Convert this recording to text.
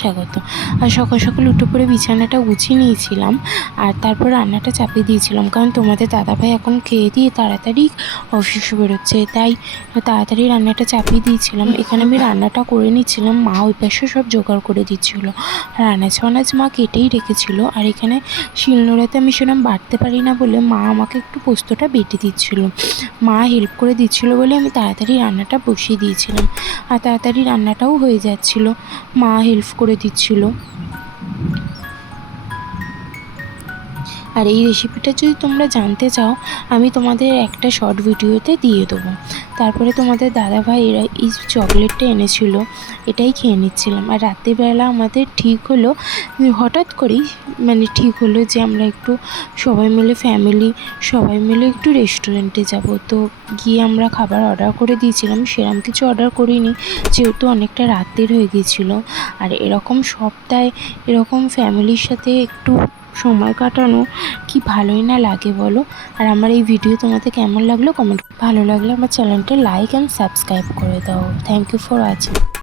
স্বাগত। আর সকাল সকাল উঠে পড়ে বিছানাটা গুছিয়ে নিয়েছিলাম, আর তারপর রান্নাটা চাপিয়ে দিয়েছিলাম, কারণ তোমাদের দাদাভাই এখন খেয়ে দিয়ে তাড়াতাড়ি অফিসে বেরোচ্ছে, তাই তাড়াতাড়ি রান্নাটা চাপিয়ে দিয়েছিলাম। এখানে আমি রান্নাটা করে নিচ্ছিলাম, মা ওই পাশে সব জোগাড় করে দিচ্ছিল। আর আনাজ ফানাজ মা কেটেই রেখেছিল, আর এখানে শিলনোড়াতে আমি সেরকম বাটতে পারি না বলে মা আমাকে একটু পোস্তটা বেটে দিচ্ছিল। মা হেল্প করে দিচ্ছিল বলে আমি তাড়াতাড়ি রান্নাটা বসিয়ে দিয়েছিলাম, আর তাড়াতাড়ি রান্নাটাও হয়ে যাচ্ছিল, মা হেল্প করে দিচ্ছিল। আর এই রেসিপিটা যদি তোমরা জানতে চাও, আমি তোমাদের একটা শর্ট ভিডিওতে দিয়ে দেবো। তারপরে তোমাদের দাদাভাই এরা এই চকলেটটা এনেছিল, এটাই খেয়ে নিচ্ছিলাম। আর রাত্রিবেলা আমাদের ঠিক হলো, হঠাৎ করেই ঠিক হলো যে আমরা একটু সবাই মিলে সবাই মিলে একটু রেস্টুরেন্টে যাব। তো গিয়ে আমরা খাবার অর্ডার করে দিয়েছিলাম, সেরকম কিছু অর্ডার করিনি যেহেতু অনেকটা রাতের হয়ে গিয়েছিলো। আর এরকম সপ্তাহে এরকম ফ্যামিলির সাথে একটু সময় কাটানো কি ভালোই না লাগে বলো। আর আমার এই ভিডিও তোমাদের কেমন লাগলো কমেন্ট, ভালো লাগলে আমার চ্যানেলটা লাইক অ্যান্ড সাবস্ক্রাইব করে দাও। Thank you for watching.